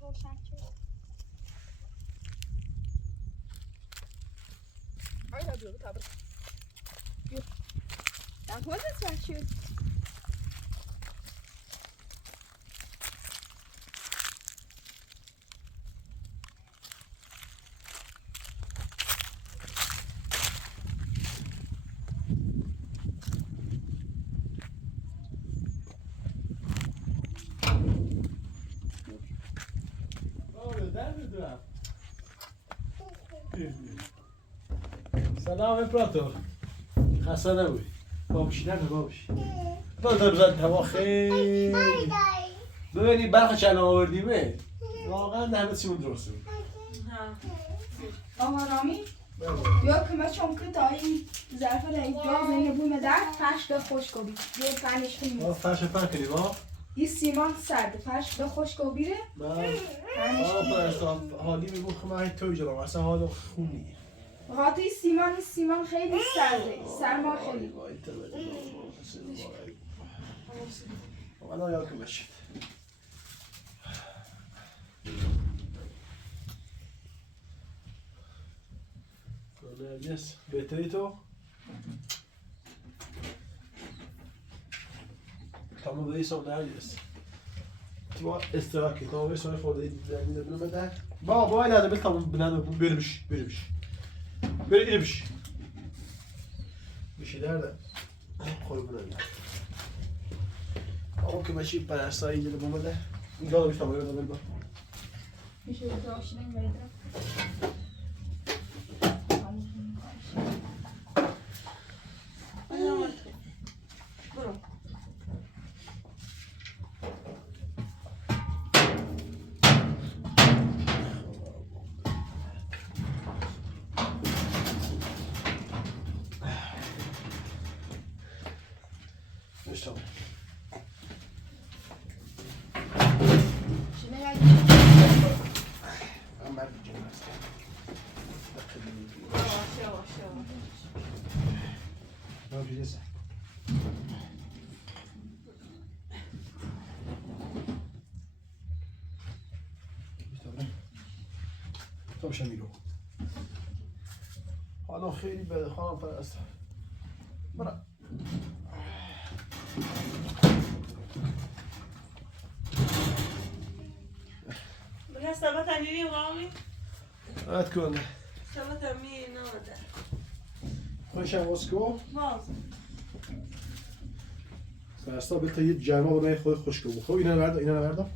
روشن شد. آیا بیا بتابر. بیا. در حال روشن شد. سلام امپراتور خسته نبوی بابشی نکن بابشی دادم بزن هوا خیلی ببینی برخ چند آوردیمه واقعا همه چیمون درسته آقا رامی یا که ما چون که تا این ظرف رایگاه زنی بویم در فرش به خوش کبی یه پنش کنیم فرش پن کنیم ها این سیمان سرد فرش به خوش کبیره حالی میبون که من توی جرام اصلا حال خونی غاطی سیمان خیلی سرده سرما خیلی والا یا که بشید نرگس بهتری تو؟ تمام دیسم نرگس تو استراحت کن تمام سوال خورده دیدن بنو بده با اینا بل تمام بنو برمش برمش میشه درده قربون الله اما که ماشی پرستایی دیدن بنو بده این داده بیشتر باید بل با میشه داشتی نمیده توش میرو حالا خیلی بده خانم پرست برا بله سبت علیری وامی رد کن سبت امی ناده خوشم واسکو باز پرستا بلتا یه جرما برای خود خوش کن خب اینا بردم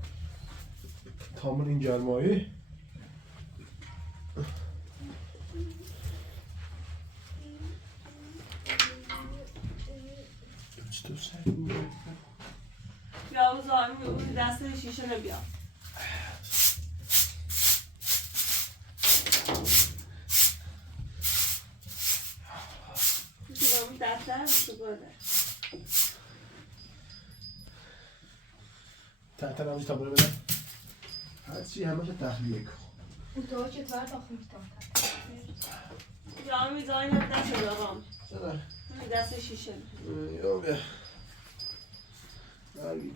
تامل این جرمایی چطور سعی بیا زارمی اون دست شیشه نبیا میتونم دفتر میتونم بوده تحتر همونی تا بده هرچی همه که تخلیه کن اون تو چطور داخل میتونم یا میزایی هم دست دارم چرا؟ دست شیشه یا بیا برگید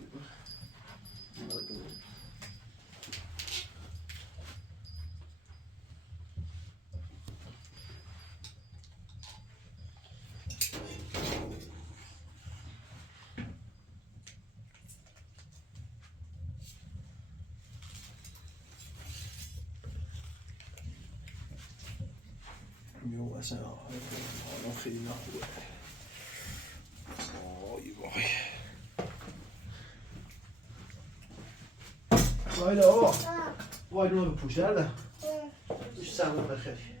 میو اصلا حالا خیلی نخوبه وای وای آقا وای نو پوش درده پوش سمون بخیر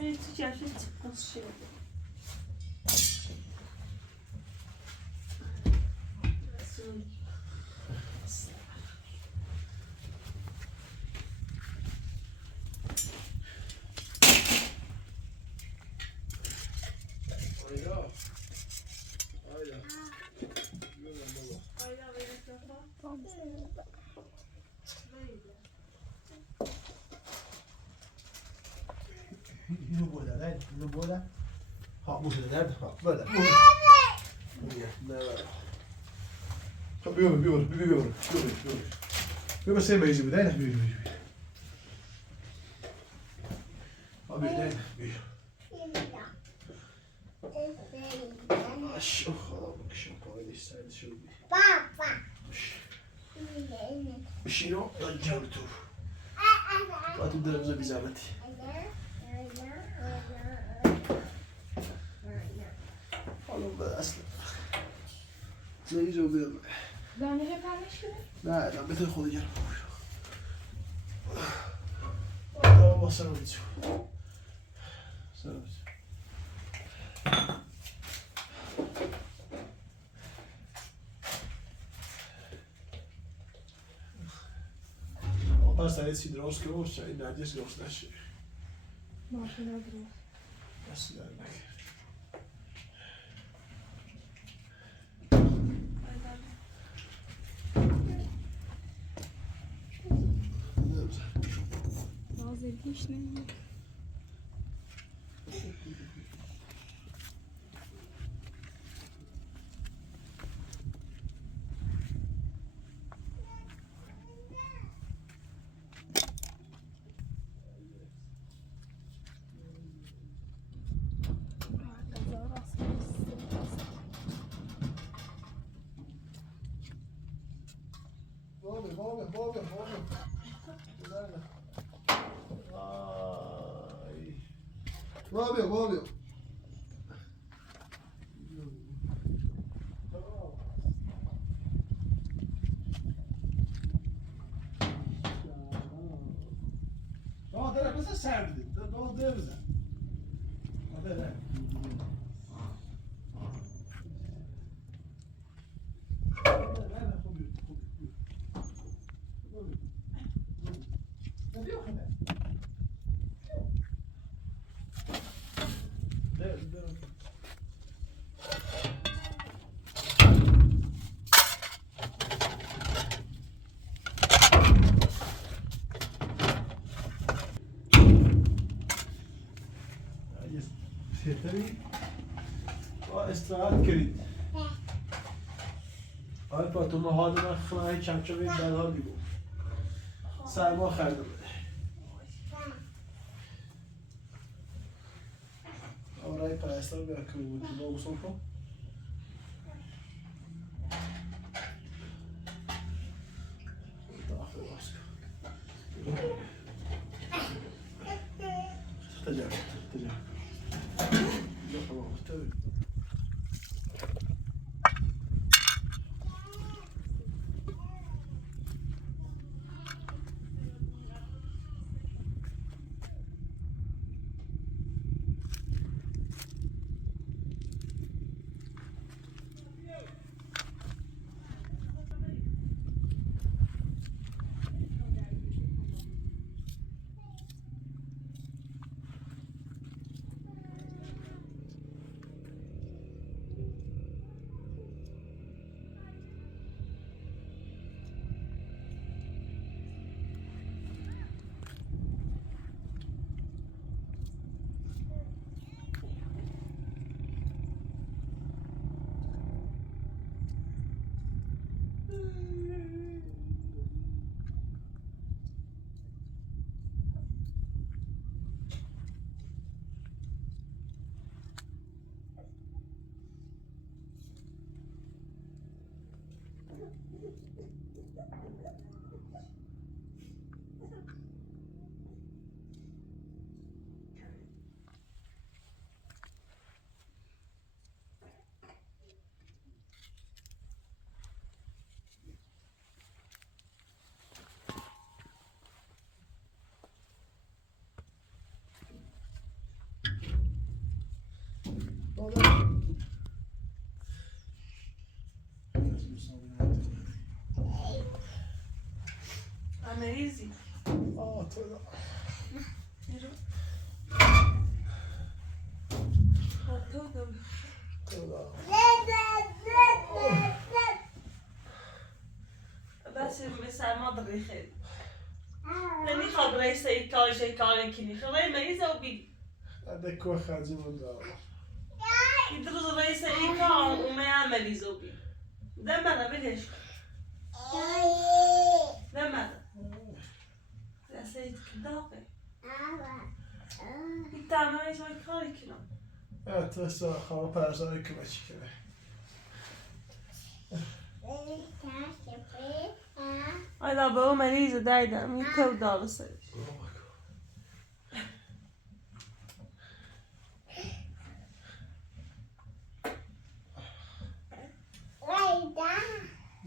تو جمشه تکاس شده بوده ها بوده nerede ha böyle ne var بيور سيما يجي بداية بيور abi ne buyur. Şu bak şu koydu işte şu. Baba. Bir şey yok. Acaba tu. Hadi dönümüze bir zahmet. Oğlum ben asla. Ne iyice oluyor? Ben ne yapmış gibi? Ne beter خودی گرم. Allah sana olsun. Sana olsun. Ondan sonra sidros ki olsa Narges yoksa şey. Nasıl oldu? Nasıl demek? Hiç ne? Bobby. Bobby. Daha da yapasa serdi. Daha da yapasa. Hadi lan. سيتري واستراحت کرید. آره با تو نهاد من خونه چمچه به بدار بیبو. سرما خرده بده. آره پرستار بیا که بود تو با بسون کن. داخل باز کن. تجربه. Tabii. Amazing. Toda. بس مثل ما ضريخين لاني خبري سيكاي شيكاي كني خبري ميزة وبي دکو خرجی من دارم يدرس رئيس إيكا وما يعمل يزوجي ده ماذا بديش ده ماذا لا سيد كداقي انت ما يسوي كاري كنا تسا خواه پرزاری که بچی کنه هذا بابا مريض دايدا ميكو دارس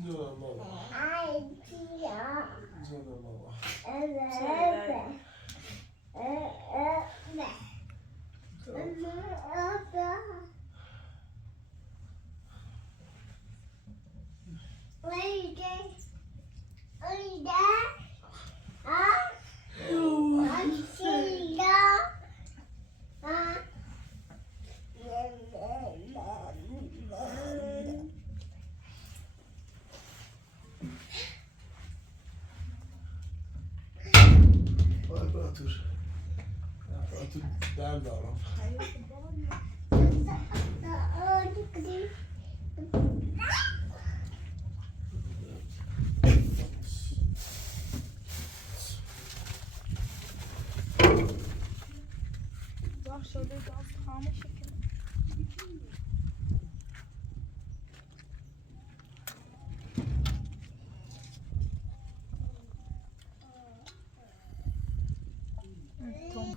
زورم بابا زورم بابا امپراتور در دارم Zor şöyle gaz kanı şekilde. Tamam.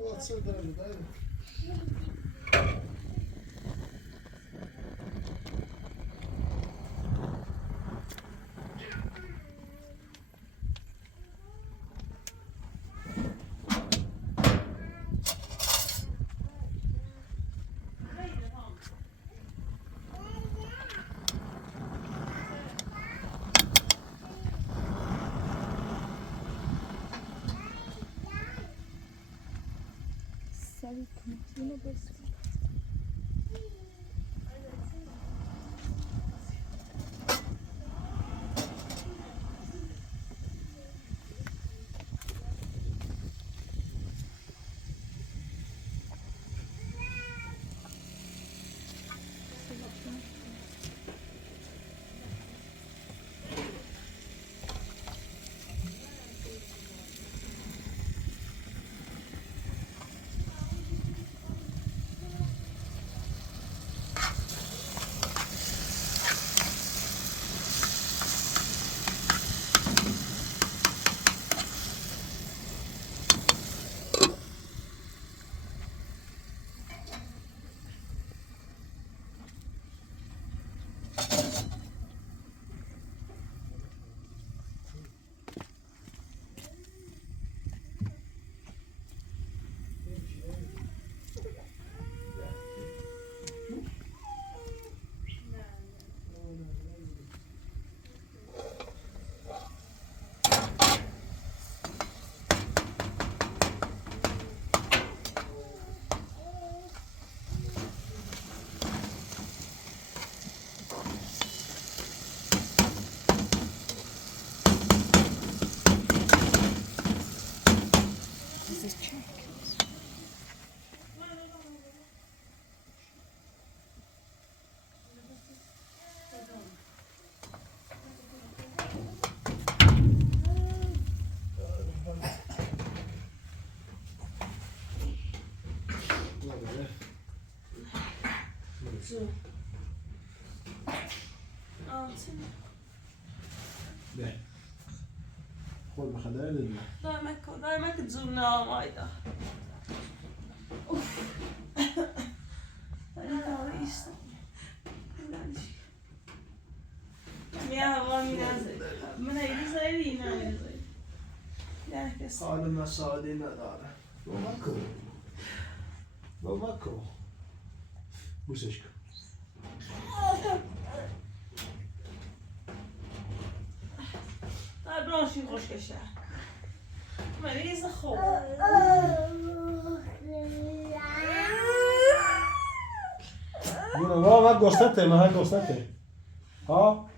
واتساب دارم دارم Sabe como que não gosto. به خود بخدر دادم دائما تزورنا مايدا اوف من ایری نه حال مساعدی نداره بابا کو بوسش کن راشین خوشگشه مریض خوب ما من گستته من گستته ها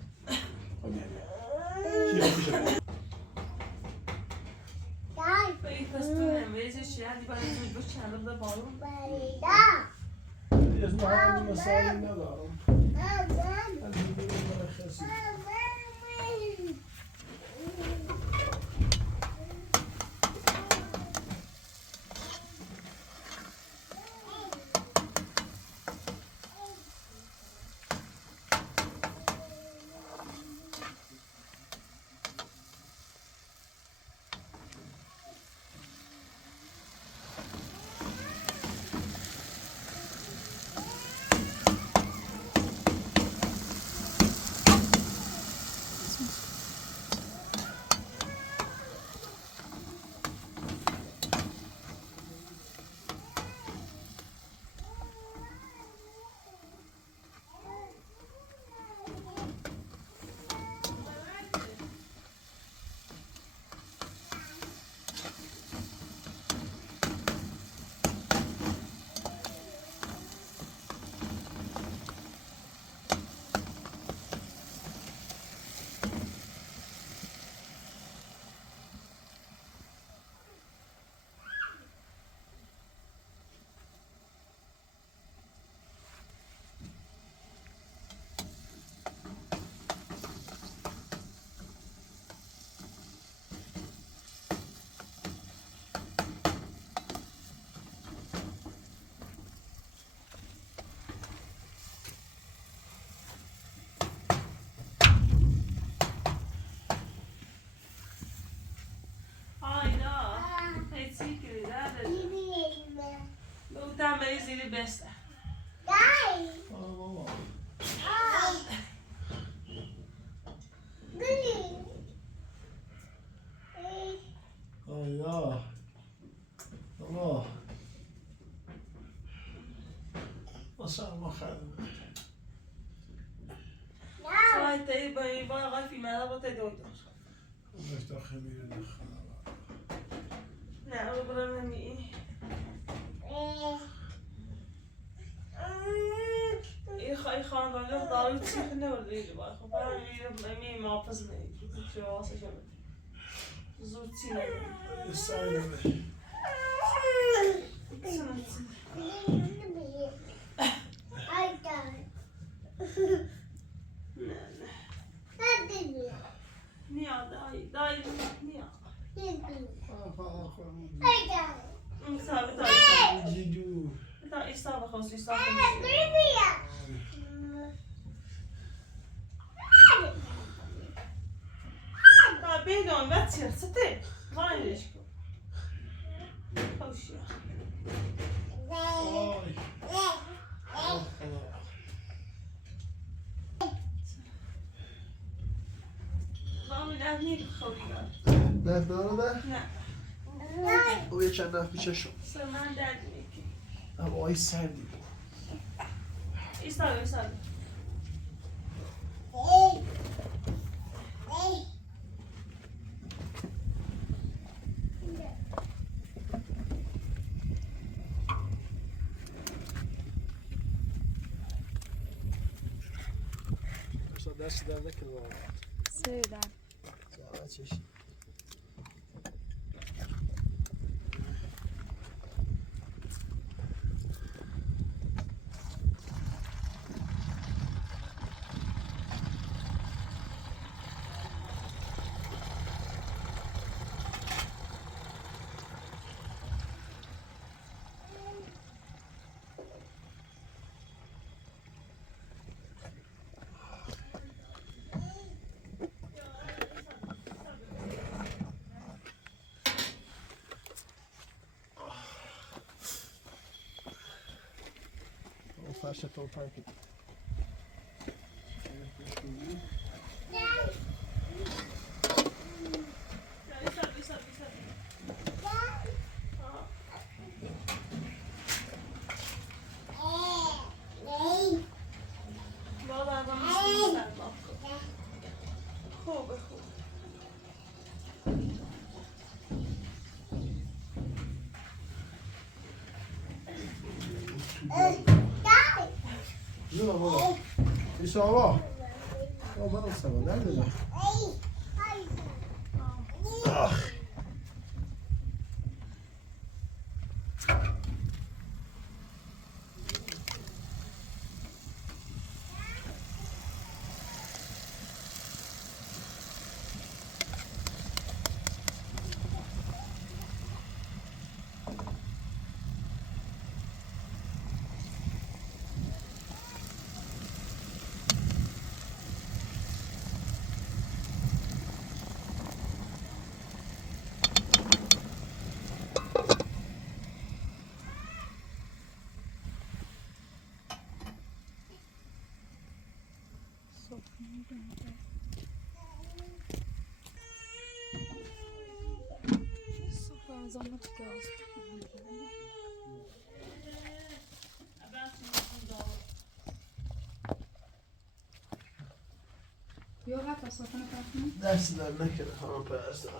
ای پس تو نمیزش یادی باید زود بچه هم ده بالون اسم همه مسائلی ندارم خسی زیر بسته آیا الله وصل ما خدم ساعت ای با این با آقای فیلم ها با تدوی داشت مشتا خمیر نخواهم نه رو برم نمی این خانواده دارو چیخ نورده ایلی باید خب برم می محافظ نید چه واسه شده زود چی نمید سعی نمید نیا دای نیا سابت دای جیجو تا ایستابه خواستی ایستابه تا بیدون بچه سته وایدش کن خوشی بابا نهنی خوبی دار نفت داره؟ نه او یه چند نفت پیچه شد سر من درد میکی اما آی سردی ایستابه دست در نکن واقعا سیدم زحمت چشی فرش تو پاکی میدونم بابا ایسا بابا من اصلا نردم بیا وقت اصلا کنم دست در نکنه خانم پرستار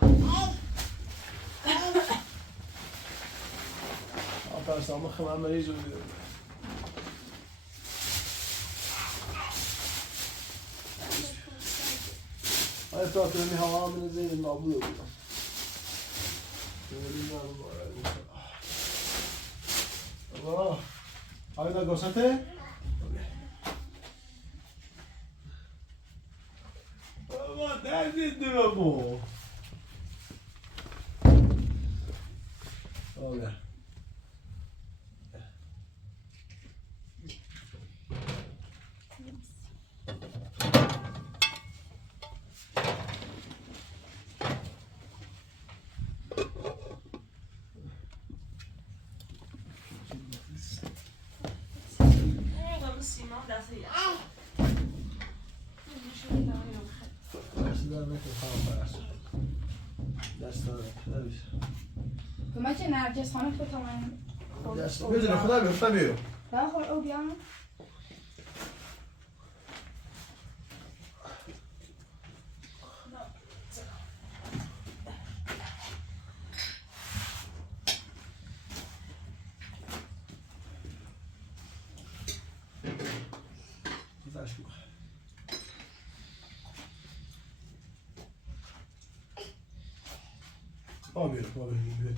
پرستار ما خمام مریض رو بیرون آیا تو اکنمی هوا من زیر نابود رو بیرون بابا آیا دا گوسته؟ بابا دردید دو بابا بابا سیمان دسته یه دست در نکن خانم پرستار دست در نکن کمک نرجس خانه تو من دست بدون خدا بیفته بیرون بخور او بیام بیرون بیرون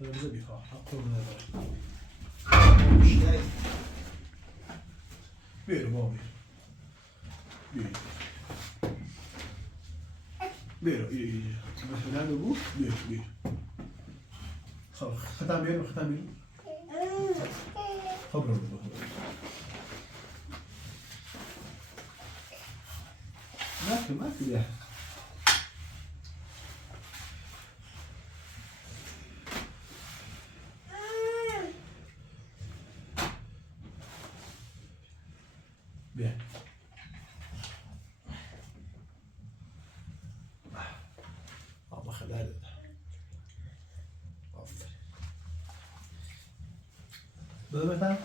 بیرون بذار بیخواه حقا نداره بیرون بابا بیرون بیرون مثلا بگو بیرون خب ختم بیرون خب برو مکه بیا بیا آبا خبر داده آفرین بده بهتر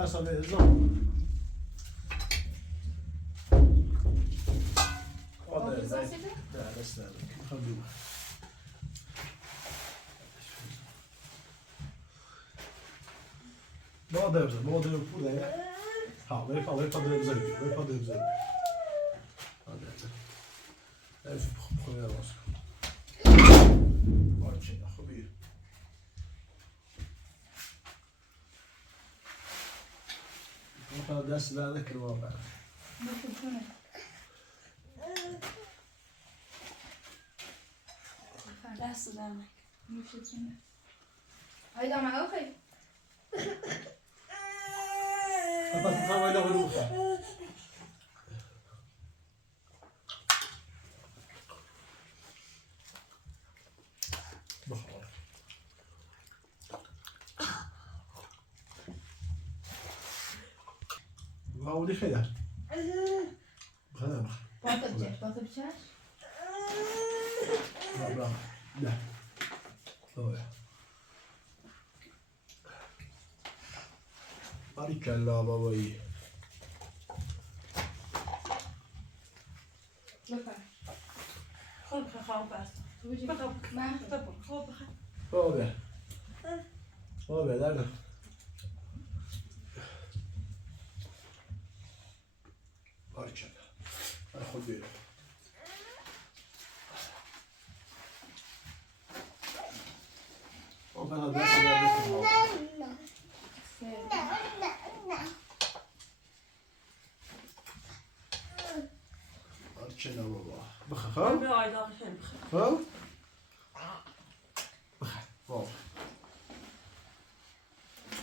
Faça mesmo. Olha, dá, Bom Deus, por aí. Vai para Deus aí. Olha, é o negócio. Pode chegar, Robir. دست در نکنه واقعا دست در نکنه نوشتونه هایدا ما اوخی بابا تفهم هایدا برو بخواه بخواه معودی خیلی بخواه باطل بچش برام نه باریکلا بابایی بفرم خب خواهم پس من خب بابه در نه باریکلا برای خود بیرون بابا دست در بکن باریکلا بابا بخواه به آیداقی خیلی خب بابا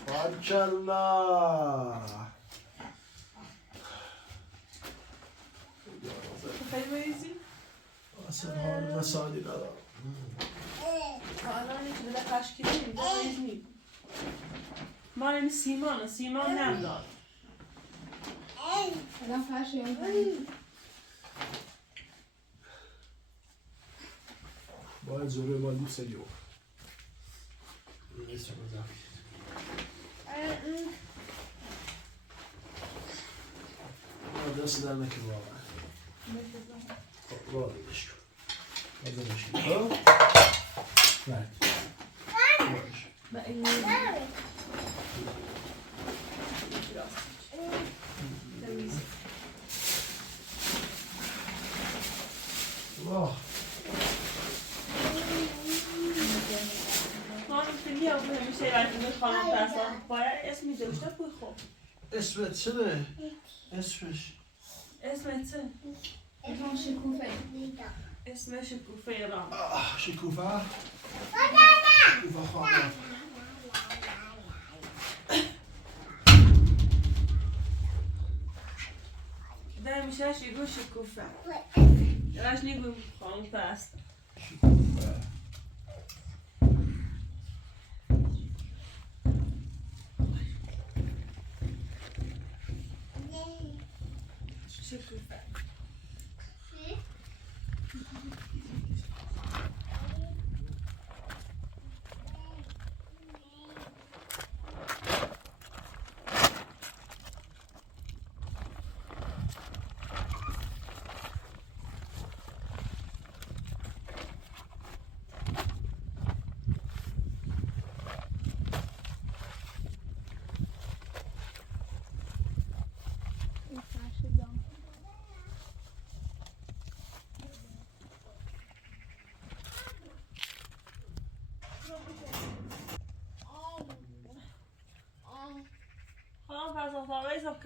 باریکلا خیلی بریزی؟ اصلا حال رسادی ندارم الان یکی بده قشکی نمید ما این سیمان نمیداد الان فرش یاد باید زوره ما دوست دیو نیست مزاقی دست در نکن واقعا وادش کن وادش کن right و این واه خیلی آبونه میشه رنگی خانم پرسان باید اسمی داشته بوی خوب اسمت چه؟ اسمش اسمت چه؟ اسم شکوفه اسم شکوفه رام شکوفه؟ شکوفه خواهم در میشه شیگو شکوفه راش نیگو خانم پرسان شکوفه شکوفه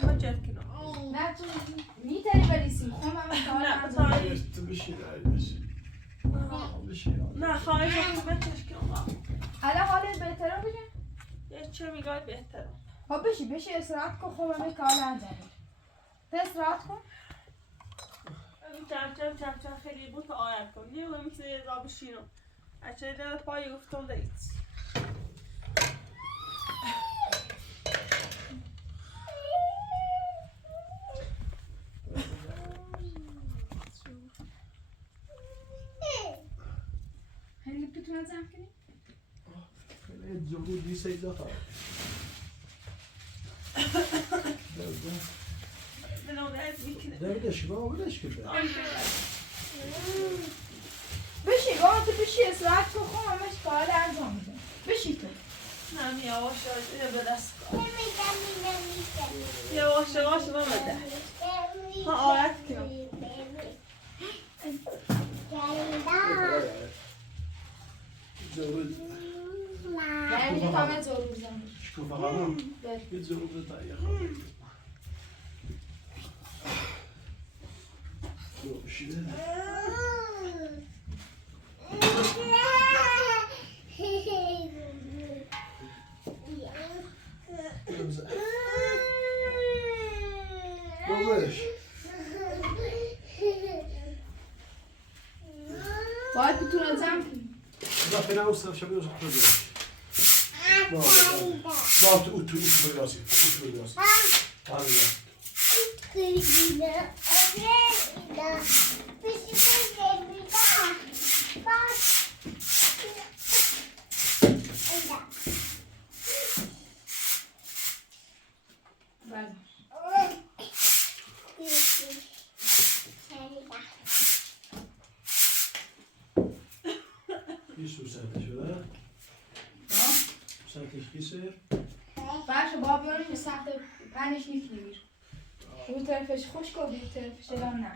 كمان جاتكنا نه تو میتونی بریسیم خب من کار نه ندارم. بتاعي تو بشین عیدش بشین نه خواهی كمان تشكينا الان حالت بهتره بگه؟ یه چه میگای بهتره خب بشی استراحت کن خب من کار ندارم تو استراحت کن چم خیلی بود تا آیت کن یه مثل یه را بشینم اچه در پای افتم دیت خیلی بتونم زم کنی؟ خیلی زورو دی سیده خواهد بنام دهت میکنه بدش با بدش کرده بشی با تو بشی استراحت کن خب همش کار انجام میده بشی تو نه یواش یواش به دست کن یواش یواش با بده ها آیت کنم زورو یعنی میگه کامل ضرور زم شکوفه خانم یه زورو بده یه خواهد بشینه بابش باید بتونم زم کنی ما فينا نوصل شباب نوصل ما تو براسي هذا شده؟ ها؟ سطح کیسه؟ فرش با بیاریم به سمت پنش میکنیم اون طرفش خشک و این طرفش هم نه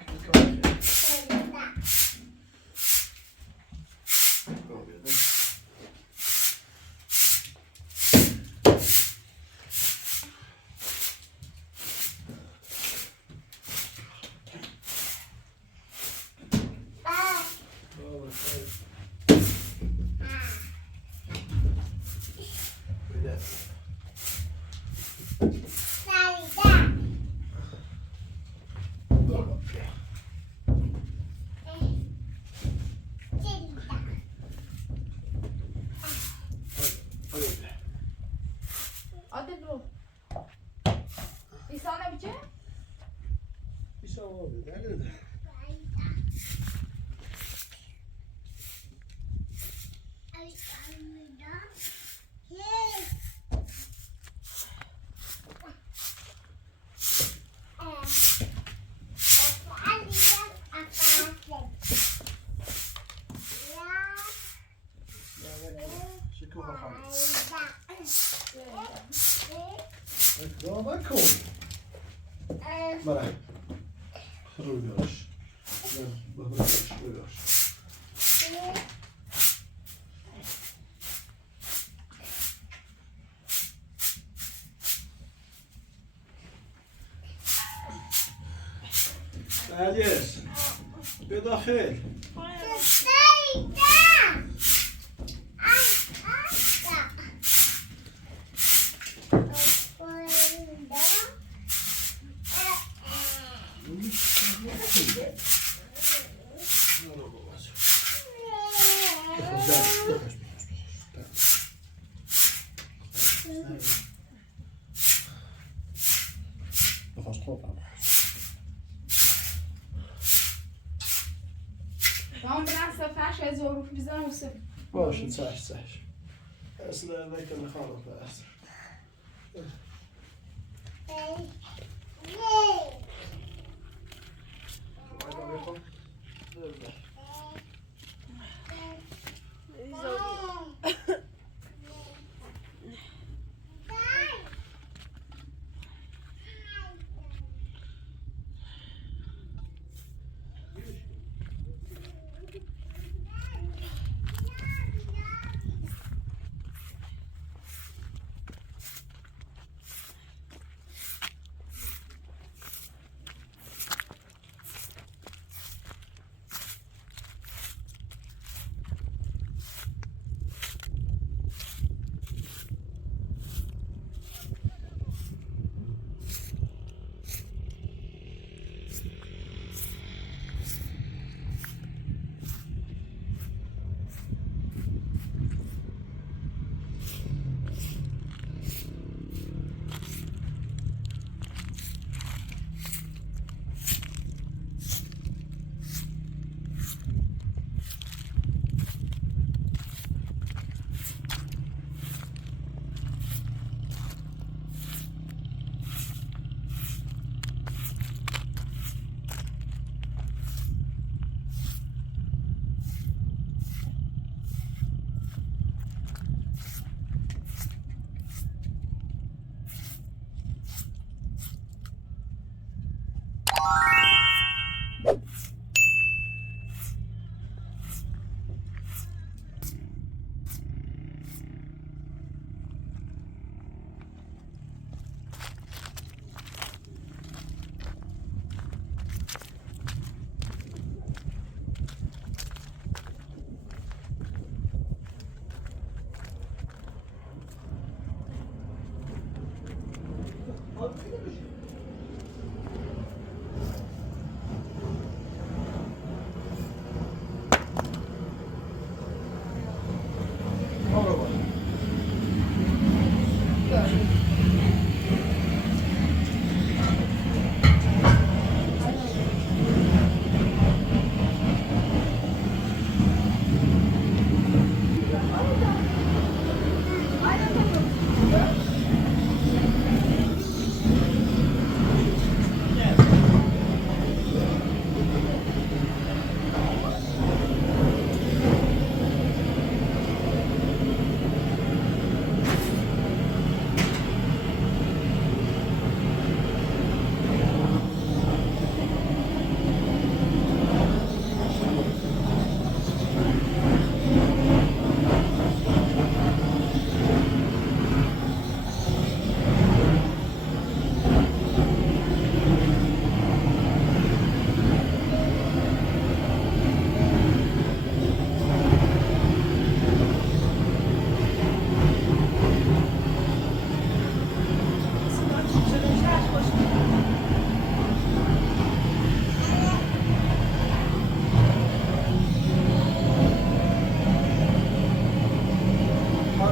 عادل برو ایسانه بیچه؟ ایسا آبه دلیده شکوه خواهی اکرام کن برای روی بیارش روی بیارش نرگس به داخل بخواست خوابم هم برن فرش از ظروف بیزن و سب باشه چش اصلا نکنه خانم پرست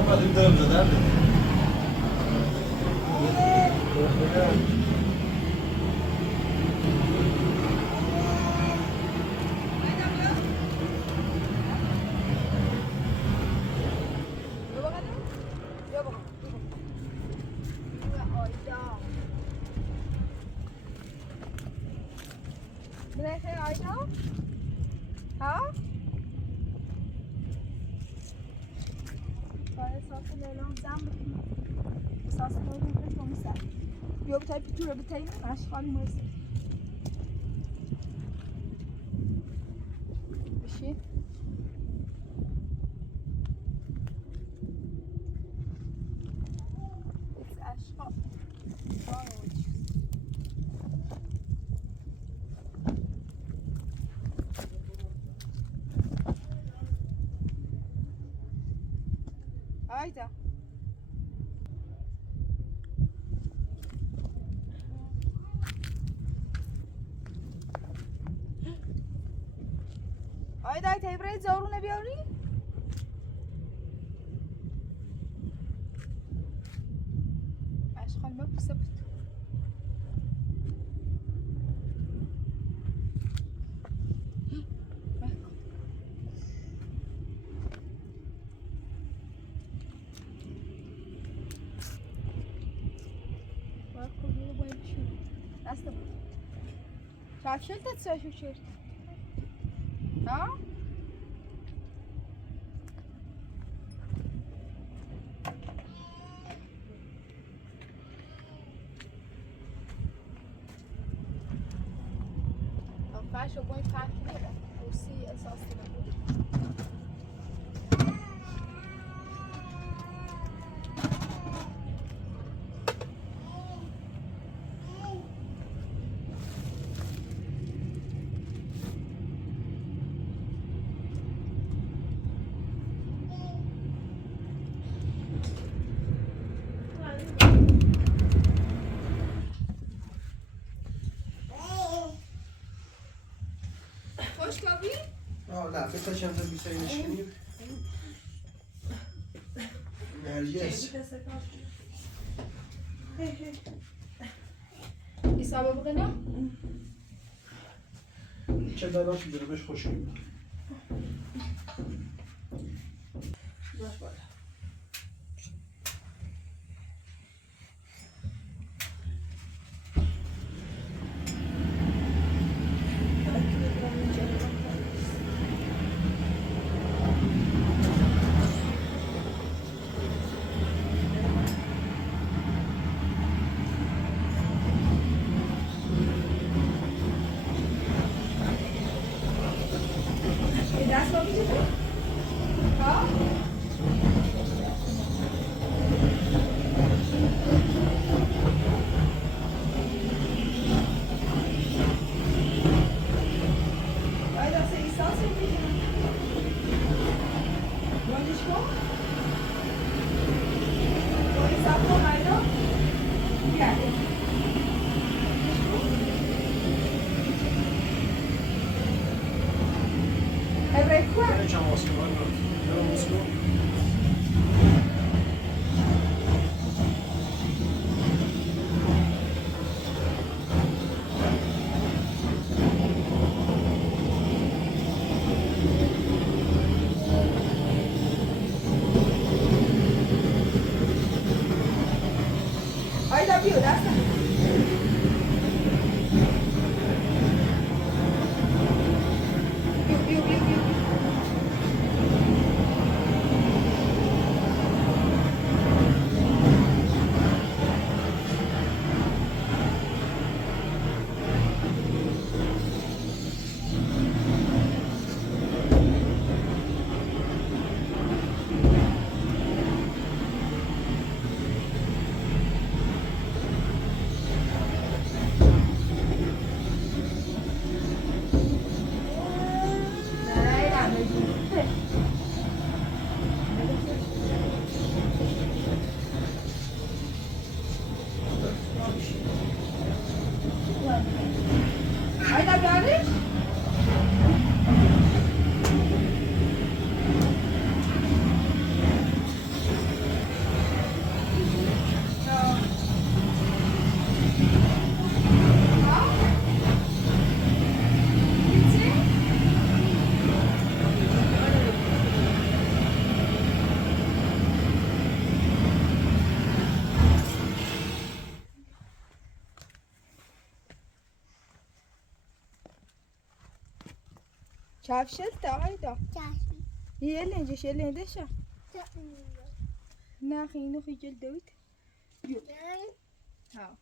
اما دیم دارم زدن بیا بتای پیتو رو بتایی نمش خالی مرسی بشید It's اشقا آیدا آیدا تیبره زارونه بیاری؟ اشقا ما بسه بود Şarkışır da şarkışır. Ha? Faixa o bom impacto nele. Ou se é só assim. نه فکر چند تا بیسایی نشکنیم نرگس حسابه بقینا؟ چه دراتی داره بهش خوش کنیم باش بالا شافشلت هيدا يلا نجيش يلا ندشا ناخي نخي جلدويت ها